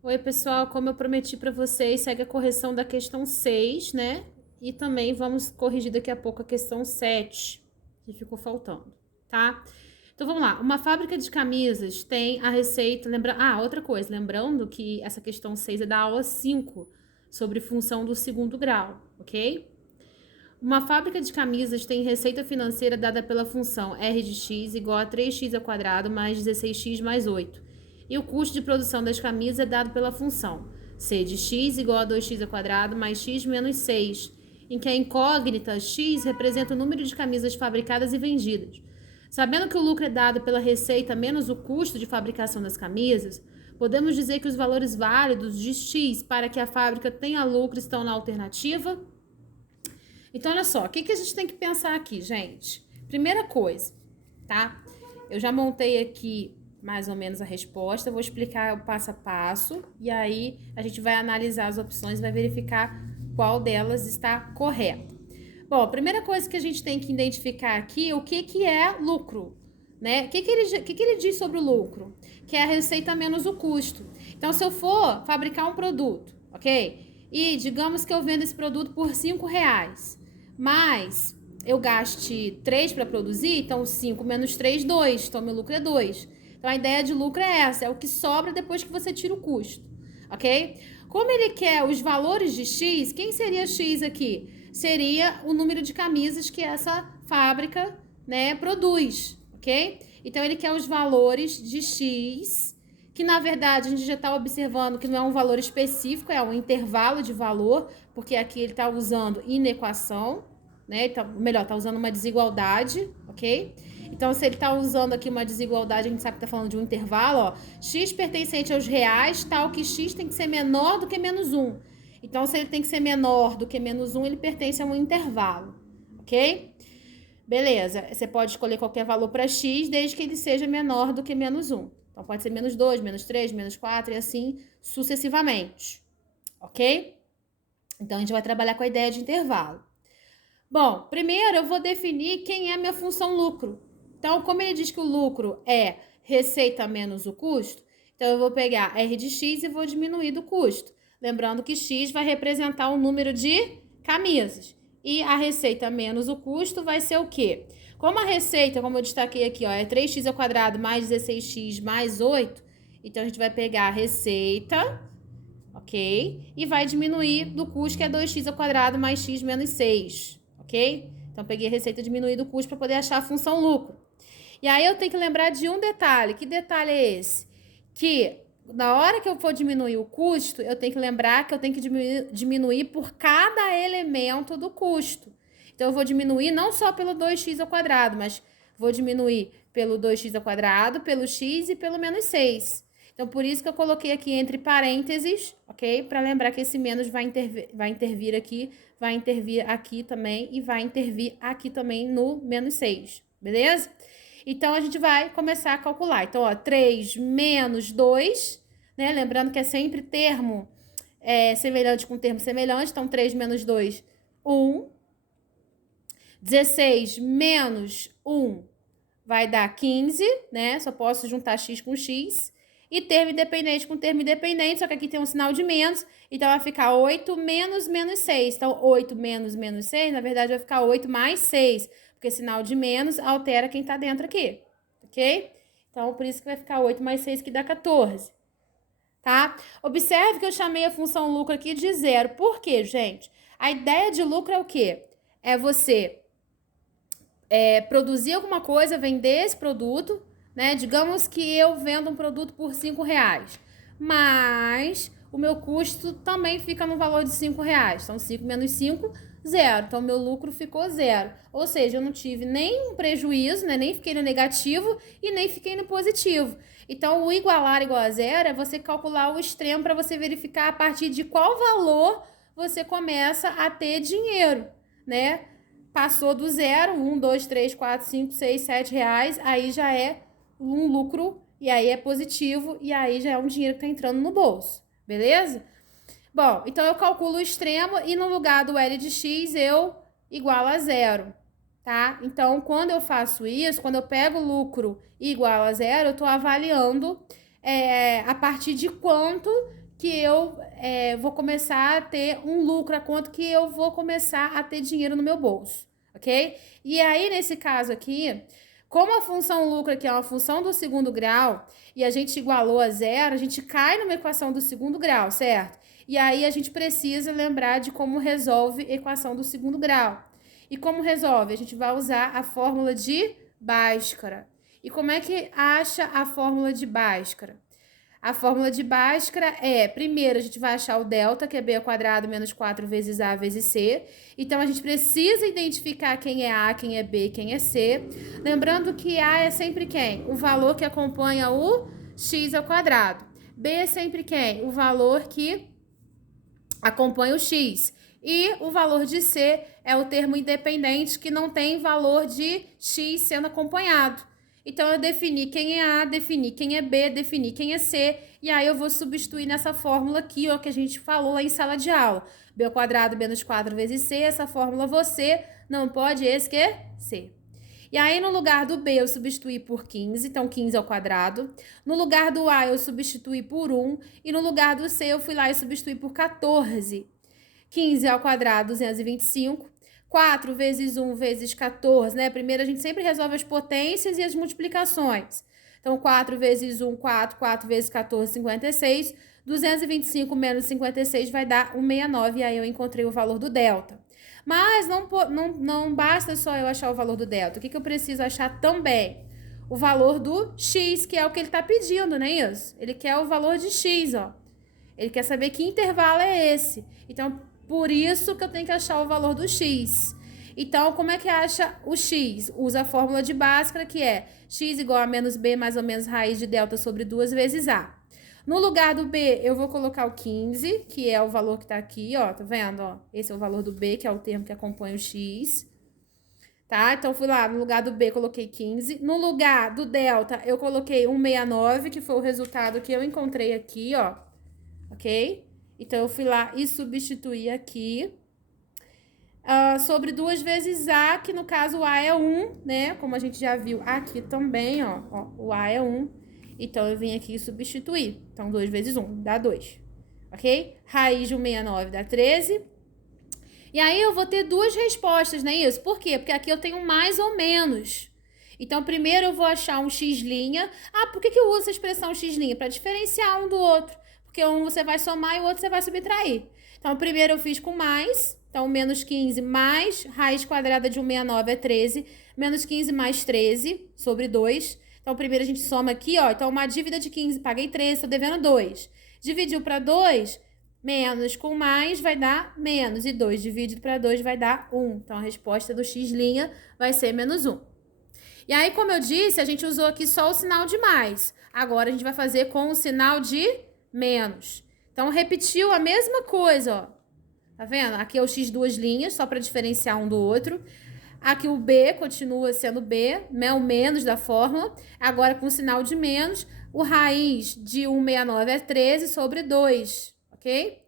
Oi, pessoal, como eu prometi para vocês, segue a correção da questão 6, né? E também vamos corrigir daqui a pouco a questão 7, que ficou faltando, tá? Então vamos lá. Uma fábrica de camisas tem a receita. Outra coisa, lembrando que essa questão 6 é da aula 5, sobre função do segundo grau, ok? Uma fábrica de camisas tem receita financeira dada pela função R de x igual a 3x ao quadrado mais 16x mais 8. E o custo de produção das camisas é dado pela função C de x igual a 2x ao quadrado mais x menos 6, em que a incógnita x representa o número de camisas fabricadas e vendidas. Sabendo que o lucro é dado pela receita menos o custo de fabricação das camisas, podemos dizer que os valores válidos de x para que a fábrica tenha lucro estão na alternativa. Então, olha só, o que a gente tem que pensar aqui, gente? Primeira coisa, tá? Eu já montei aqui mais ou menos a resposta, vou explicar o passo a passo e aí a gente vai analisar as opções e vai verificar qual delas está correta. Bom, a primeira coisa que a gente tem que identificar aqui é o que é lucro, né? O que ele diz sobre o lucro? Que é a receita menos o custo. Então, se eu for fabricar um produto, ok? E digamos que eu vendo esse produto por R$ 5, mas eu gaste 3 para produzir, então 5 menos 3, 2. Então, meu lucro é 2. Então, a ideia de lucro é essa, é o que sobra depois que você tira o custo, ok? Como ele quer os valores de X, quem seria X aqui? Seria o número de camisas que essa fábrica, né, produz, ok? Então, ele quer os valores de X, que na verdade a gente já está observando que não é um valor específico, é um intervalo de valor, porque aqui ele está usando inequação, né? Então, melhor, está usando uma desigualdade, ok? Então, se ele está usando aqui uma desigualdade, a gente sabe que está falando de um intervalo, ó. X pertencente aos reais, tal que X tem que ser menor do que menos 1. Então, se ele tem que ser menor do que menos 1, ele pertence a um intervalo, ok? Beleza, você pode escolher qualquer valor para X, desde que ele seja menor do que menos 1. Então, pode ser menos 2, menos 3, menos 4 e assim sucessivamente, ok? Então, a gente vai trabalhar com a ideia de intervalo. Bom, primeiro eu vou definir quem é a minha função lucro. Então, como ele diz que o lucro é receita menos o custo, então eu vou pegar R de X e vou diminuir do custo. Lembrando que X vai representar o número de camisas. E a receita menos o custo vai ser o quê? Como a receita, como eu destaquei aqui, ó, é 3x ao quadrado mais 16x mais 8, então a gente vai pegar a receita, ok? E vai diminuir do custo, que é 2x ao quadrado mais x menos 6, ok? Então, peguei a receita diminuída do custo para poder achar a função lucro. E aí, eu tenho que lembrar de um detalhe. Que detalhe é esse? Que na hora que eu for diminuir o custo, eu tenho que lembrar que eu tenho que diminuir por cada elemento do custo. Então, eu vou diminuir não só pelo 2x ao quadrado, mas vou diminuir pelo 2x ao quadrado, pelo x e pelo menos 6. Então, por isso que eu coloquei aqui entre parênteses, ok? Para lembrar que esse menos vai intervir aqui, vai intervir aqui também e vai intervir aqui também no menos 6, beleza? Então, a gente vai começar a calcular. Então, ó, 3 menos 2, né? Lembrando que é sempre termo semelhante com termo semelhante. Então, 3 menos 2, 1. 16 menos 1 vai dar 15, né? Só posso juntar x com x. E termo independente com termo independente, só que aqui tem um sinal de menos, então vai ficar 8 menos menos 6. Então, 8 menos menos 6, na verdade, vai ficar 8 mais 6, porque sinal de menos altera quem tá dentro aqui, ok? Então, por isso que vai ficar 8 mais 6, que dá 14, tá? Observe que eu chamei a função lucro aqui de zero. Por quê, gente? A ideia de lucro é o quê? É você produzir alguma coisa, vender esse produto, né? Digamos que eu vendo um produto por R$ 5, mas o meu custo também fica no valor de R$ 5. Então, 5 menos 5, zero. Então, meu lucro ficou zero. Ou seja, eu não tive nem um prejuízo, né? Nem fiquei no negativo e nem fiquei no positivo. Então, o igualar igual a zero é você calcular o extremo para você verificar a partir de qual valor você começa a ter dinheiro, né? Passou do zero, 1, 2, 3, 4, 5, 6, 7 reais, aí já é um lucro, e aí é positivo, e aí já é um dinheiro que tá entrando no bolso, beleza? Bom, então eu calculo o extremo e no lugar do L de X eu igualo a zero, tá? Então, quando eu faço isso, quando eu pego o lucro igual a zero, eu tô avaliando a partir de quanto que eu vou começar a ter um lucro, a quanto que eu vou começar a ter dinheiro no meu bolso, ok? E aí, nesse caso aqui, como a função lucro aqui é uma função do segundo grau e a gente igualou a zero, a gente cai numa equação do segundo grau, certo? E aí a gente precisa lembrar de como resolve a equação do segundo grau. E como resolve? A gente vai usar a fórmula de Bhaskara. E como é que acha a fórmula de Bhaskara? A fórmula de Bhaskara primeiro a gente vai achar o delta, que é b ao quadrado menos 4 vezes a vezes c. Então, a gente precisa identificar quem é a, quem é b, quem é c. Lembrando que a é sempre quem? O valor que acompanha o x ao quadrado. B é sempre quem? O valor que acompanha o x. E o valor de c é o termo independente que não tem valor de x sendo acompanhado. Então, eu defini quem é A, defini quem é B, defini quem é C, e aí eu vou substituir nessa fórmula aqui, ó, que a gente falou lá em sala de aula. B ao quadrado menos 4 vezes C, essa fórmula você não pode esquecer. E aí, no lugar do B, eu substituí por 15, então 15 ao quadrado. No lugar do A, eu substituí por 1, e no lugar do C, eu fui lá e substituí por 14. 15 ao quadrado, 225. 4 vezes 1 vezes 14, né? Primeiro a gente sempre resolve as potências e as multiplicações. Então, 4 vezes 1, 4. 4 vezes 14, 56. 225 menos 56 vai dar 169. E aí eu encontrei o valor do delta. Mas não basta só eu achar o valor do delta. O que eu preciso achar também? O valor do x, que é o que ele está pedindo, não é isso? Ele quer o valor de x, ó. Ele quer saber que intervalo é esse. Então, por isso que eu tenho que achar o valor do x. Então, como é que acha o x? Usa a fórmula de Bhaskara, que é x igual a menos b mais ou menos raiz de delta sobre 2 vezes a. No lugar do b, eu vou colocar o 15, que é o valor que tá aqui, ó. Tá vendo, ó? Esse é o valor do b, que é o termo que acompanha o x. Tá? Então, fui lá, no lugar do b, coloquei 15. No lugar do delta, eu coloquei 169, que foi o resultado que eu encontrei aqui, ó. Ok? Então, eu fui lá e substituí aqui sobre 2 vezes A, que no caso o A é 1, né? Como a gente já viu aqui também, ó o A é 1. Então, eu vim aqui e substituir. Então, 2 vezes 1 dá 2, ok? Raiz de 169 dá 13. E aí, eu vou ter duas respostas, não é isso? Por quê? Porque aqui eu tenho mais ou menos. Então, primeiro eu vou achar um x'. Por que eu uso essa expressão x'? Para diferenciar um do outro. Porque um você vai somar e o outro você vai subtrair. Então, primeiro eu fiz com mais. Então, menos 15 mais raiz quadrada de 169 é 13. Menos 15 mais 13 sobre 2. Então, primeiro a gente soma aqui, ó. Então, uma dívida de 15, paguei 13, estou devendo 2. Dividiu para 2, menos com mais vai dar menos. E 2 dividido para 2 vai dar 1. Então, a resposta do x' vai ser menos 1. E aí, como eu disse, a gente usou aqui só o sinal de mais. Agora, a gente vai fazer com o sinal de menos. Então, repetiu a mesma coisa, ó. Tá vendo? Aqui é o x duas linhas, só para diferenciar um do outro. Aqui o b continua sendo b, né? O menos da fórmula. Agora, com o sinal de menos, o raiz de 169 é 13 sobre 2, ok?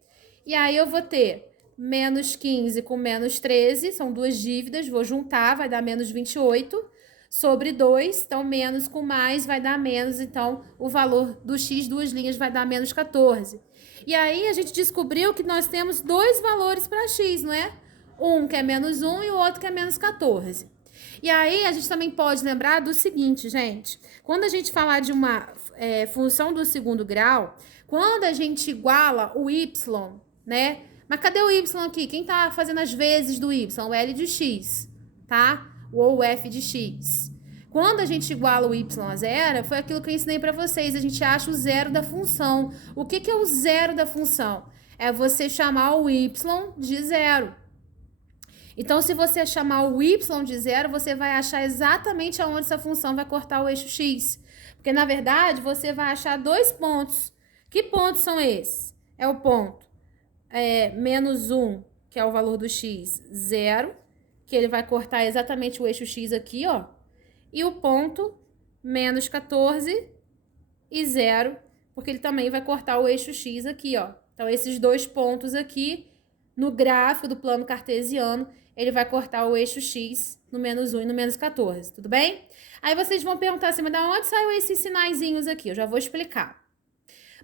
E aí, eu vou ter menos 15 com menos 13, são duas dívidas, vou juntar, vai dar menos 28 sobre 2, então menos com mais vai dar menos, então o valor do x duas linhas vai dar menos 14. E aí a gente descobriu que nós temos dois valores para x, não é? Um que é menos 1 e o outro que é menos 14. E aí a gente também pode lembrar do seguinte, gente. Quando a gente falar de uma função do segundo grau, quando a gente iguala o y, né? Mas cadê o y aqui? Quem tá fazendo as vezes do y? O L de x, tá? Ou o f de x. Quando a gente iguala o y a zero, foi aquilo que eu ensinei para vocês. A gente acha o zero da função. O que é o zero da função? É você chamar o y de zero. Então, se você chamar o y de zero, você vai achar exatamente aonde essa função vai cortar o eixo x. Porque, na verdade, você vai achar dois pontos. Que pontos são esses? É o ponto menos 1, que é o valor do x, 0, que ele vai cortar exatamente o eixo x aqui, ó. E o ponto menos 14 e 0, porque ele também vai cortar o eixo x aqui, ó. Então, esses dois pontos aqui, no gráfico do plano cartesiano, ele vai cortar o eixo x no menos 1 e no menos 14, tudo bem? Aí vocês vão perguntar assim, mas de onde saiu esses sinaizinhos aqui? Eu já vou explicar.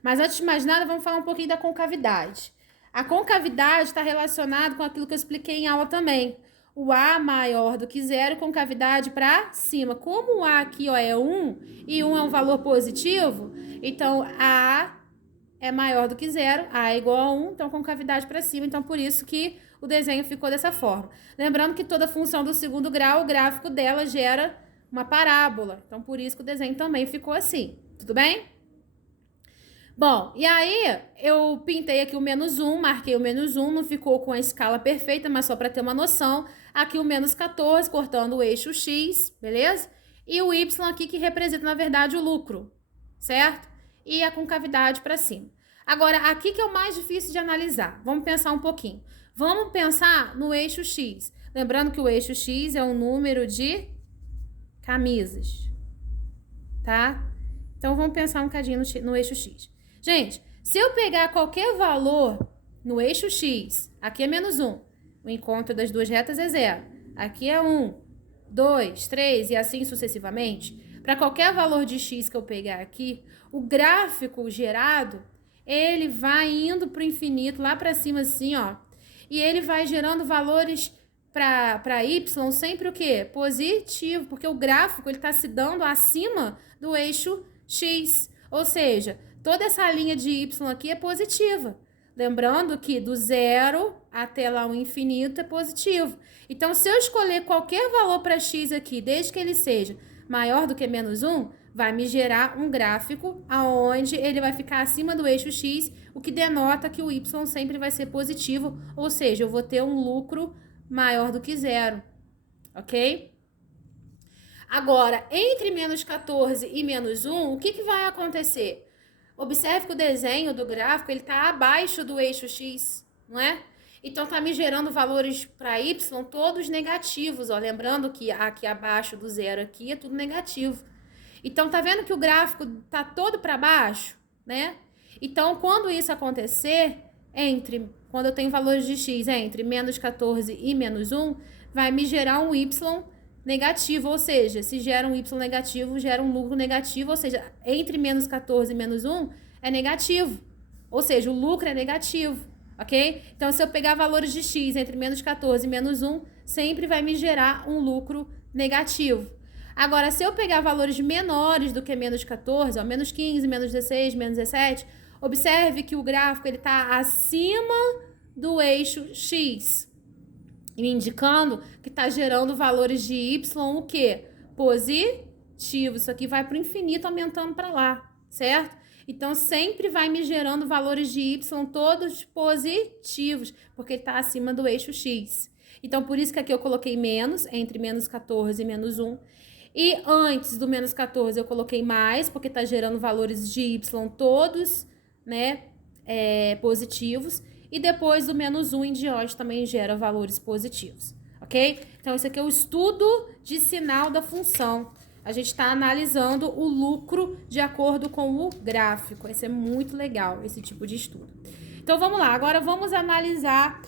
Mas antes de mais nada, vamos falar um pouquinho da concavidade. A concavidade está relacionada com aquilo que eu expliquei em aula também. O A maior do que zero, concavidade para cima. Como o A aqui ó, é 1 e 1 é um valor positivo, então A é maior do que zero, A é igual a 1, então concavidade para cima. Então, por isso que o desenho ficou dessa forma. Lembrando que toda função do segundo grau, o gráfico dela gera uma parábola. Então, por isso que o desenho também ficou assim. Tudo bem? Bom, e aí eu pintei aqui o menos 1, marquei o menos 1, não ficou com a escala perfeita, mas só para ter uma noção. Aqui o menos 14, cortando o eixo X, beleza? E o Y aqui que representa, na verdade, o lucro, certo? E a concavidade para cima. Agora, aqui que é o mais difícil de analisar. Vamos pensar um pouquinho. Vamos pensar no eixo X. Lembrando que o eixo X é um número de camisas, tá? Então, vamos pensar um bocadinho no eixo X. Gente, se eu pegar qualquer valor no eixo X, aqui é menos 1, o encontro das duas retas é 0. Aqui é 1, 2, 3 e assim sucessivamente. Para qualquer valor de X que eu pegar aqui, o gráfico gerado, ele vai indo para o infinito, lá para cima assim, ó. E ele vai gerando valores para Y sempre o quê? Positivo, porque o gráfico ele está se dando acima do eixo X. Ou seja, toda essa linha de Y aqui é positiva. Lembrando que do zero até lá o infinito é positivo. Então, se eu escolher qualquer valor para X aqui, desde que ele seja maior do que menos 1, vai me gerar um gráfico aonde ele vai ficar acima do eixo X, o que denota que o Y sempre vai ser positivo, ou seja, eu vou ter um lucro maior do que zero, ok? Agora, entre menos 14 e menos 1, o que vai acontecer? Observe que o desenho do gráfico ele está abaixo do eixo X, não é? Então, está me gerando valores para Y todos negativos, ó. Lembrando que aqui abaixo do zero aqui é tudo negativo. Então, tá vendo que o gráfico tá todo para baixo, né? Então, quando isso acontecer, quando eu tenho valores de X entre menos 14 e menos 1, vai me gerar um Y negativo, ou seja, se gera um Y negativo, gera um lucro negativo, ou seja, entre menos 14 e menos 1 é negativo, ou seja, o lucro é negativo, ok? Então, se eu pegar valores de X entre menos 14 e menos 1, sempre vai me gerar um lucro negativo. Agora, se eu pegar valores menores do que menos 14, ó, menos 15, menos 16, menos 17, observe que o gráfico está acima do eixo X, me indicando que está gerando valores de Y o quê? Positivo. Isso aqui vai para o infinito aumentando para lá, certo? Então, sempre vai me gerando valores de Y todos positivos, porque ele está acima do eixo X. Então, por isso que aqui eu coloquei menos, entre menos 14 e menos 1. E antes do menos 14 eu coloquei mais, porque está gerando valores de Y todos, né, positivos. E depois do menos 1 em diante também gera valores positivos, ok? Então, esse aqui é o estudo de sinal da função. A gente está analisando o lucro de acordo com o gráfico. Esse é muito legal, esse tipo de estudo. Então, vamos lá. Agora, vamos analisar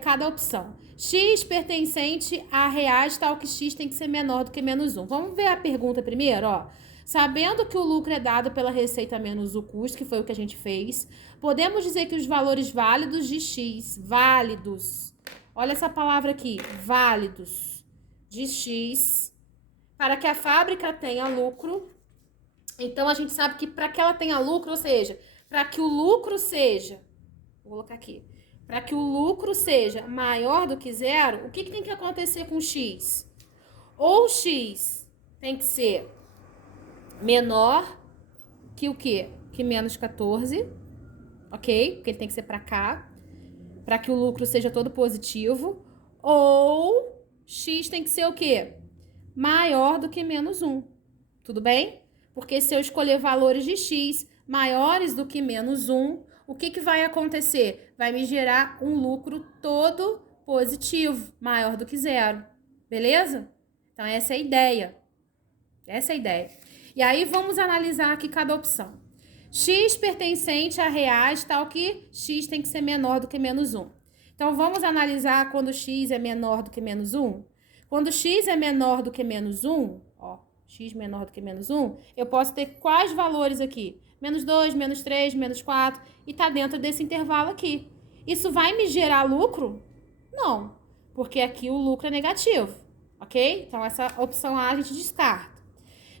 cada opção. X pertencente a reais, tal que X tem que ser menor do que menos 1. Vamos ver a pergunta primeiro, ó. Sabendo que o lucro é dado pela receita menos o custo, que foi o que a gente fez, podemos dizer que os valores válidos de X, válidos, olha essa palavra aqui, válidos, de X, para que a fábrica tenha lucro. Então, a gente sabe que para que ela tenha lucro, ou seja, para que o lucro seja, vou colocar aqui, para que o lucro seja maior do que zero, o que tem que acontecer com X? Ou X tem que ser menor que o quê? Que menos 14, ok? Porque ele tem que ser para cá, para que o lucro seja todo positivo. Ou X tem que ser o quê? Maior do que menos 1, tudo bem? Porque se eu escolher valores de X maiores do que menos 1, o que vai acontecer? Vai me gerar um lucro todo positivo, maior do que zero, beleza? Então, essa é a ideia. Essa é a ideia. E aí, vamos analisar aqui cada opção. X pertencente a reais, tal que X tem que ser menor do que menos 1. Então, vamos analisar quando X é menor do que menos 1? Quando X é menor do que menos 1, ó, X menor do que menos 1, eu posso ter quais valores aqui? menos 2, menos 3, menos 4, e tá dentro desse intervalo aqui. Isso vai me gerar lucro? Não, porque aqui o lucro é negativo, ok? Então, essa opção A a gente descarta.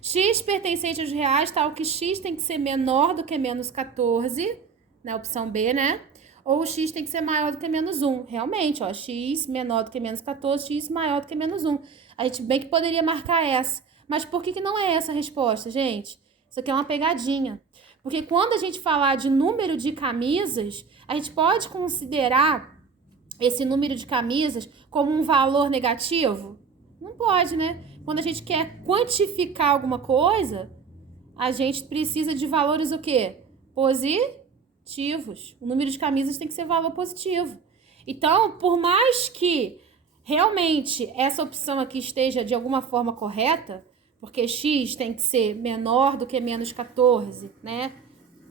X pertencente aos reais, tal que X tem que ser menor do que menos 14, na opção B, né? Ou X tem que ser maior do que menos 1. Realmente, ó, X menor do que menos 14, X maior do que menos 1. A gente bem que poderia marcar essa. Mas por que não é essa a resposta, gente? Isso aqui é uma pegadinha. Porque quando a gente falar de número de camisas, a gente pode considerar esse número de camisas como um valor negativo? Não pode, né? Quando a gente quer quantificar alguma coisa, a gente precisa de valores o quê? Positivos. O número de camisas tem que ser valor positivo. Então, por mais que realmente essa opção aqui esteja de alguma forma correta, porque X tem que ser menor do que menos 14, né?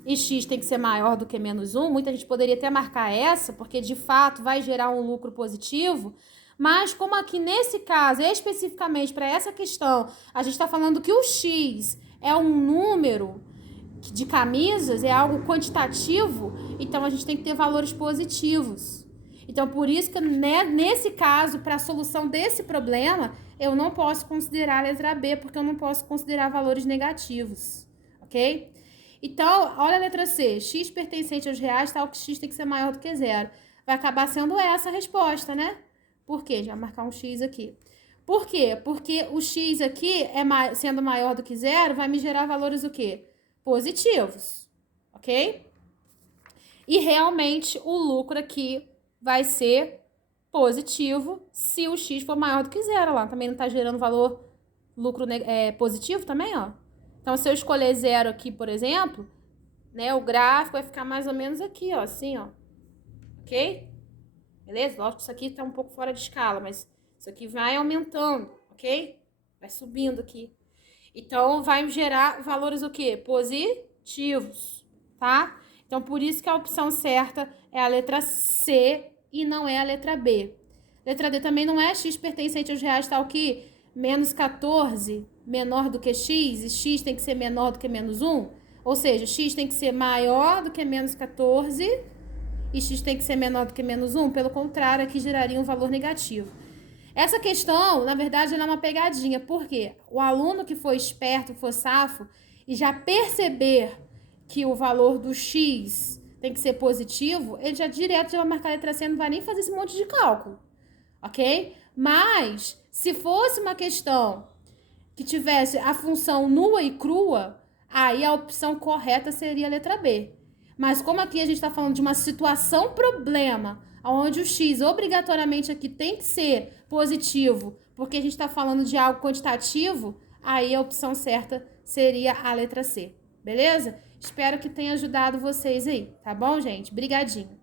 E X tem que ser maior do que menos 1, muita gente poderia até marcar essa, porque de fato vai gerar um lucro positivo, mas como aqui nesse caso, especificamente para essa questão, a gente está falando que o X é um número de camisas, é algo quantitativo, então a gente tem que ter valores positivos. Então, por isso que nesse caso, para a solução desse problema, eu não posso considerar a letra B, porque eu não posso considerar valores negativos, ok? Então, olha a letra C. X pertencente aos reais, tal que X tem que ser maior do que zero. Vai acabar sendo essa a resposta, né? Por quê? Já vou marcar um X aqui. Por quê? Porque o X aqui, sendo maior do que zero, vai me gerar valores o quê? Positivos, ok? E realmente o lucro aqui vai ser positivo se o X for maior do que zero lá. Também não tá gerando valor lucro positivo também, ó. Então, se eu escolher zero aqui, por exemplo, né, o gráfico vai ficar mais ou menos aqui, ó, assim, ó. Ok? Beleza? Lógico que isso aqui tá um pouco fora de escala, mas isso aqui vai aumentando, ok? Vai subindo aqui. Então, vai gerar valores o quê? Positivos, tá? Então, por isso que a opção certa é a letra C e não é a letra B. Letra D também não é X pertencente aos reais, tal que menos 14 menor do que X, e X tem que ser menor do que menos 1. Ou seja, X tem que ser maior do que menos 14 e X tem que ser menor do que menos 1. Pelo contrário, aqui geraria um valor negativo. Essa questão, na verdade, ela é uma pegadinha. Por quê? O aluno que for esperto, for safo, e já perceber que o valor do X tem que ser positivo, ele já direto já vai marcar a letra C, não vai nem fazer esse monte de cálculo, ok? Mas, se fosse uma questão que tivesse a função nua e crua, aí a opção correta seria a letra B. Mas como aqui a gente está falando de uma situação problema, onde o X obrigatoriamente aqui tem que ser positivo, porque a gente está falando de algo quantitativo, aí a opção certa seria a letra C, beleza? Espero que tenha ajudado vocês aí, tá bom, gente? Brigadinho!